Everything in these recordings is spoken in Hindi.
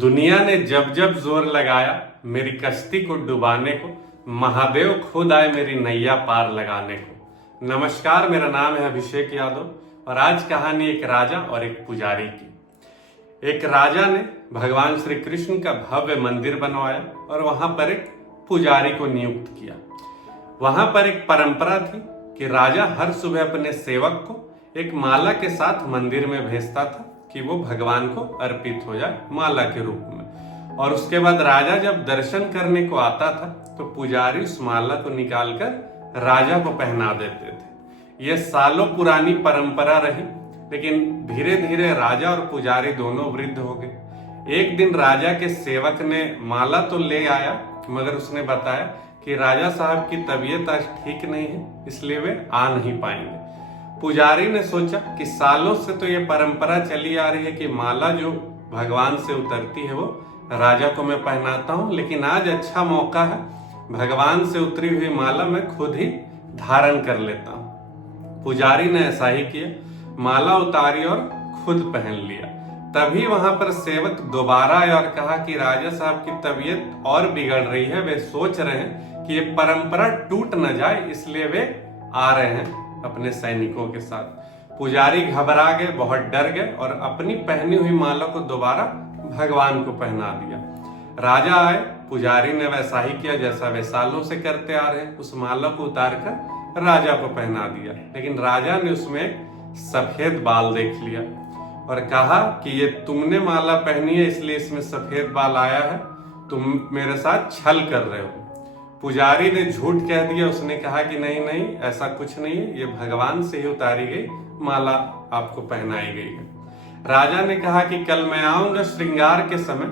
दुनिया ने जब जब जोर लगाया मेरी कश्ती को डुबाने को, महादेव खुद आए मेरी नैया पार लगाने को। नमस्कार, मेरा नाम है अभिषेक यादव और आज कहानी एक राजा और एक पुजारी की। एक राजा ने भगवान श्री कृष्ण का भव्य मंदिर बनवाया और वहां पर एक पुजारी को नियुक्त किया। वहां पर एक परंपरा थी कि राजा हर सुबह अपने सेवक को एक माला के साथ मंदिर में भेजता था कि वो भगवान को अर्पित हो जाए माला के रूप में। और उसके बाद राजा जब दर्शन करने को आता था तो पुजारी उस माला को निकालकर राजा को पहना देते थे। यह सालों पुरानी परंपरा रही, लेकिन धीरे धीरे राजा और पुजारी दोनों वृद्ध हो गए। एक दिन राजा के सेवक ने माला तो ले आया, मगर उसने बताया कि राजा साहब की तबीयत आज ठीक नहीं है, इसलिए वे आ नहीं पाएंगे। पुजारी ने सोचा कि सालों से तो ये परंपरा चली आ रही है कि माला जो भगवान से उतरती है वो राजा को मैं पहनाता हूँ, लेकिन आज अच्छा मौका है, भगवान से उतरी हुई माला मैं खुद ही धारण कर लेता हूँ। पुजारी ने ऐसा ही किया, माला उतारी और खुद पहन लिया। तभी वहां पर सेवक दोबारा आया और कहा कि राजा साहब की तबीयत और बिगड़ रही है, वे सोच रहे हैं कि ये परंपरा टूट न जाए, इसलिए वे आ रहे हैं अपने सैनिकों के साथ। पुजारी घबरा गए, बहुत डर गए और अपनी पहनी हुई माला को दोबारा भगवान को पहना दिया। राजा आए, पुजारी ने वैसा ही किया जैसा वे सालों से करते आ रहे हैं, उस माला को उतारकर राजा को पहना दिया। लेकिन राजा ने उसमें सफेद बाल देख लिया और कहा कि ये तुमने माला पहनी है इसलिए इसमें सफेद बाल आया है, तुम मेरे साथ छल कर रहे हो। पुजारी ने झूठ कह दिया, उसने कहा कि नहीं नहीं, ऐसा कुछ नहीं है, ये भगवान से ही उतारी गई माला आपको पहनाई गई है। राजा ने कहा कि कल मैं आऊंगा श्रृंगार के समय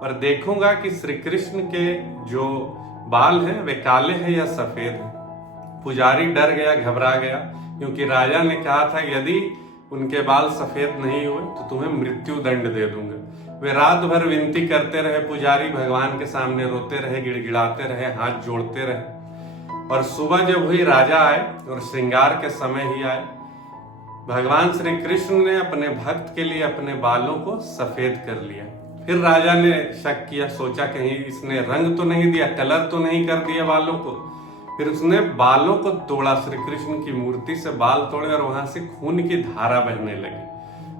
और देखूंगा कि श्री कृष्ण के जो बाल हैं वे काले हैं या सफेद हैं। पुजारी डर गया, घबरा गया, क्योंकि राजा ने कहा था यदि उनके बाल सफेद नहीं हुए तो तुम्हें मृत्यु दंड दे दूंगा। वे रात भर विनती करते रहे, पुजारी भगवान के सामने रोते रहे, गिड़गिड़ाते रहे, हाथ जोड़ते रहे। और सुबह जब हुई, राजा आए और श्रृंगार के समय ही आए। भगवान श्री कृष्ण ने अपने भक्त के लिए अपने बालों को सफेद कर लिया। फिर राजा ने शक किया, सोचा कहीं इसने रंग तो नहीं दिया, कलर तो नहीं कर दिया बालों को। फिर उसने बालों को तोड़ा, श्री कृष्ण की मूर्ति से बाल तोड़े और वहां से खून की धारा बहने लगी।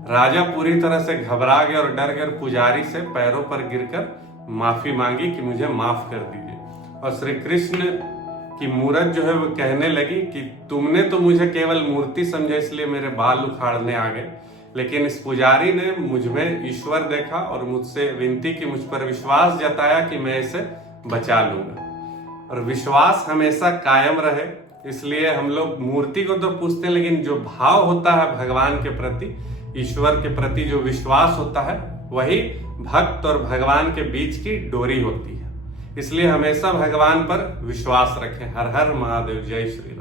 राजा पूरी तरह से घबरा गया और डर गया, पुजारी से पैरों पर गिरकर माफी मांगी कि मुझे माफ कर दीजिए। और श्री कृष्ण की मूरत जो है वो कहने लगी कि तुमने तो मुझे केवल मूर्ति समझा इसलिए मेरे बाल उखाड़ने आ गए, लेकिन इस पुजारी ने मुझ में ईश्वर देखा और मुझसे विनती की, मुझ पर विश्वास जताया कि मैं इसे बचा लूंगा। और विश्वास हमेशा कायम रहे, इसलिए हम लोग मूर्ति को तो पूछते हैं, लेकिन जो भाव होता है भगवान के प्रति, ईश्वर के प्रति जो विश्वास होता है, वही भक्त और भगवान के बीच की डोरी होती है। इसलिए हमेशा भगवान पर विश्वास रखें। हर हर महादेव, जय श्री।